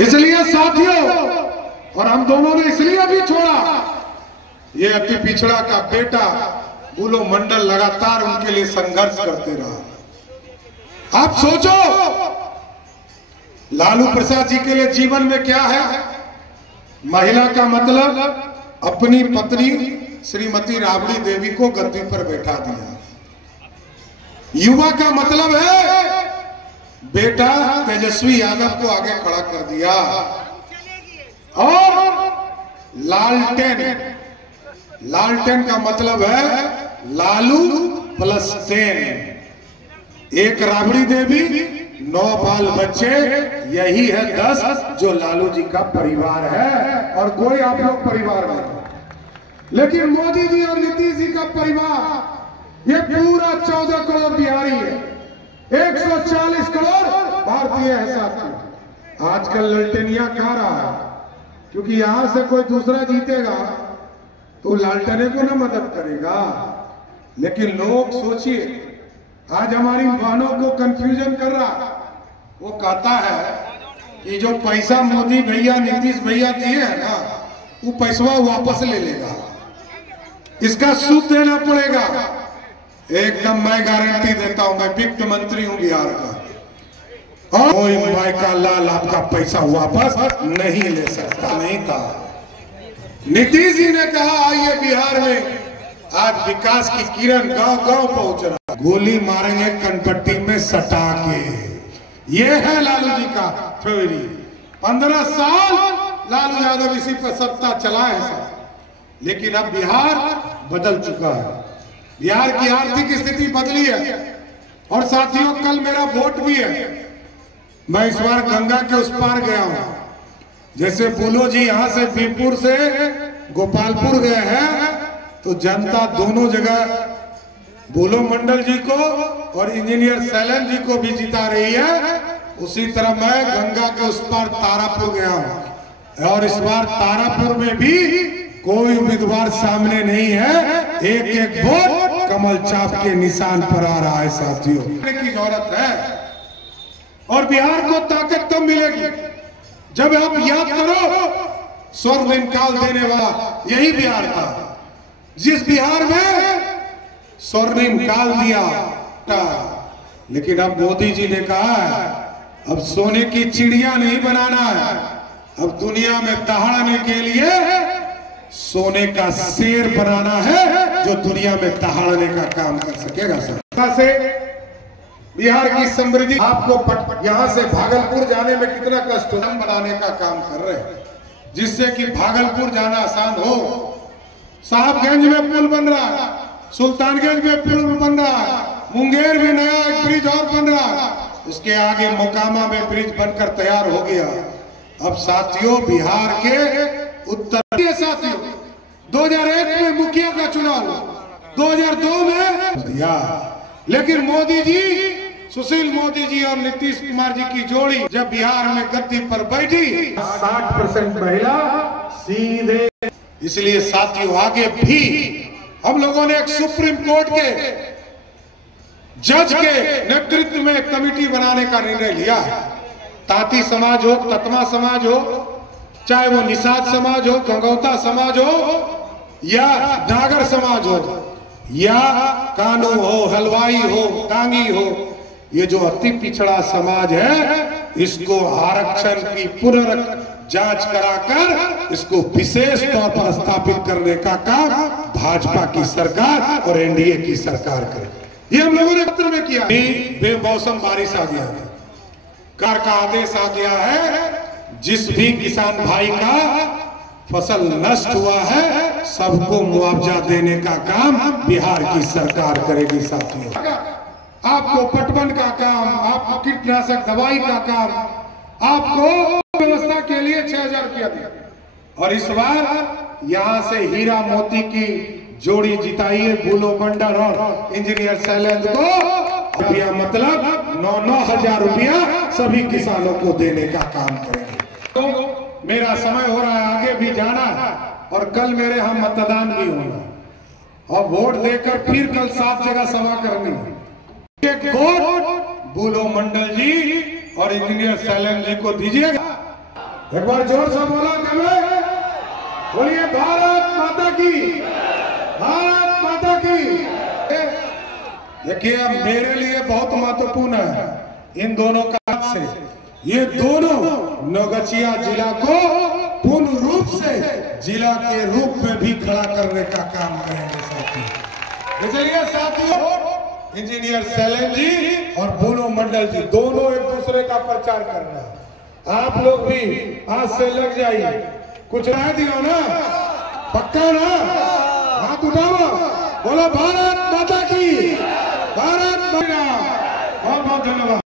इसलिए साथियों, और हम दोनों ने इसलिए भी छोड़ा, ये अति पिछड़ा का बेटा बुलो मंडल लगातार उनके लिए संघर्ष करते रहा। आप सोचो, लालू प्रसाद जी के लिए जीवन में क्या है? महिला का मतलब अपनी पत्नी श्रीमती राबड़ी देवी को गद्दी पर बैठा दिया। युवा का मतलब है बेटा तेजस्वी यादव को आगे खड़ा कर दिया। और लालटेन का मतलब है लालू प्लस 10। एक राबड़ी देवी, 9 बाल बच्चे, यही है 10 जो लालू जी का परिवार है, और कोई आप लोग परिवार नहीं। लेकिन मोदी जी और नीतीश जी का परिवार ये पूरा 14 करोड़ बिहारी है, 140 करोड़ भारतीय है साथियों। आजकल ललटेनिया कह रहा है, क्योंकि यहां से कोई दूसरा जीतेगा तो लालटेने को ना मदद करेगा। लेकिन लोग सोचिए, आज हमारी बहनों को कंफ्यूजन कर रहा, वो कहता है कि जो पैसा मोदी भैया नीतीश भैया दिए है ना, वो पैसा वापस ले लेगा, इसका सूद देना पड़ेगा। एकदम मैं गारंटी देता हूं, मैं वित्त मंत्री हूं बिहार का, और कोई माई का लाल आपका पैसा वापस नहीं ले सकता। नहीं कहा, नीतीश जी ने कहा आइए बिहार में आज विकास की किरण गांव गांव पहुंच रहा, गोली मारेंगे कनपट्टी में सटा के। ये है लालू जी का थ्योरी। 15 साल लालू यादव इसी पर सत्ता चलाए हैं, लेकिन अब बिहार बदल चुका है, बिहार की आर्थिक स्थिति बदली है। और साथियों, कल मेरा वोट भी है। मैं इस बार गंगा के उस पार गया हूं। जैसे बुलो जी यहां से बीरपुर से गोपालपुर गए हैं, तो जनता दोनों जगह बुलो मंडल जी को और इंजीनियर सैलन जी को भी जिता रही है। उसी तरह मैं गंगा के उस पार तारापुर गया हूं, और इस बार तारापुर में भी कोई उम्मीदवार सामने नहीं है। एक एक वोट कमल चाप के निशान पर आ रहा है साथियों। की जरूरत है, और बिहार को ताकत तब मिलेगी जब आप याद करो, स्वर्णिम काल देने वाला यही बिहार था, जिस बिहार में स्वर्णिम काल दिया। लेकिन अब मोदी जी ने कहा है, अब सोने की चिड़िया नहीं बनाना है, अब दुनिया में दहाड़ने के लिए सोने का शेर बनाना है, जो दुनिया में दहाड़ने का काम कर सकेगा। से बिहार की समृद्धि, आपको यहां से भागलपुर जाने में कितना कष्ट हो, बनाने का काम कर रहे हैं, जिससे कि भागलपुर जाना आसान हो। साहबगंज में पुल बन रहा है, सुल्तानगंज में पुल बन रहा है, मुंगेर में नया एक ब्रिज और बन रहा है, उसके आगे मोकामा में ब्रिज बनकर तैयार हो गया। अब साथियों, बिहार के उत्तर, साथियों 2001 में मुखिया का चुनाव, 2002 में दिया, लेकिन मोदी जी, सुशील मोदी जी और नीतीश कुमार जी की जोड़ी जब बिहार में गद्दी पर बैठी, 60% महिला सीधे। इसलिए साथियों, आगे भी हम लोगों ने एक सुप्रीम कोर्ट के जज के नेतृत्व में कमेटी बनाने का निर्णय लिया है। ताती समाज हो, ततमा समाज हो, चाहे वो निषाद समाज हो, गंगौता समाज हो, या नागर समाज हो, या कानू हो, हलवाई हो, टांगी हो, ये जो अति पिछड़ा समाज है, इसको आरक्षण की पुनर्जांच कराकर इसको विशेष तौर पर स्थापित करने का काम भाजपा की सरकार और एनडीए की सरकार करे। ये हम लोगों ने पत्र में किया। बेमौसम बारिश आ गया है, कार का आदेश आ गया है, जिस भी किसान भाई का फसल नष्ट हुआ है, सबको मुआवजा देने का काम बिहार की सरकार करेगी साथियों। आपको पटवन का काम, आपको कीटनाशक दवाई का काम, आपको व्यवस्था के लिए 6000 रुपया दिया। और इस बार यहां से हीरा मोती की जोड़ी जिताइए, बुलो मंडल और इंजीनियर शैलेंद्र को, मतलब 9-9 हजार रुपया सभी किसानों को देने का काम करेंगे। तो मेरा समय हो रहा है, आगे भी जाना है, और कल मेरे यहाँ मतदान भी होना, और वोट देकर फिर कल 7 जगह सभा करनी है। एक वोट बुलो मंडल जी और इंजीनियर शैलेंद्र जी को दीजिएगा। एक बार जोर से बोला कमें, बोलिए भारत माता की, भारत माता की। देखिए अब मेरे लिए बहुत महत्वपूर्ण है इन दोनों का से, ये दोनों नौगछिया जिला को पूर्ण रूप से जिला के रूप में भी खड़ा करने का काम करेंगे साथियों। चलिए साथियों, इंजीनियर शैलेंद्र जी और बोलो मंडल जी दोनों एक दूसरे का प्रचार करना। आप लोग भी आज से लग जाइए, कुछ राय दियो ना, पक्का ना, हाथ उठाओ, बोलो भारत माता की, भारत माता। बहुत बहुत धन्यवाद।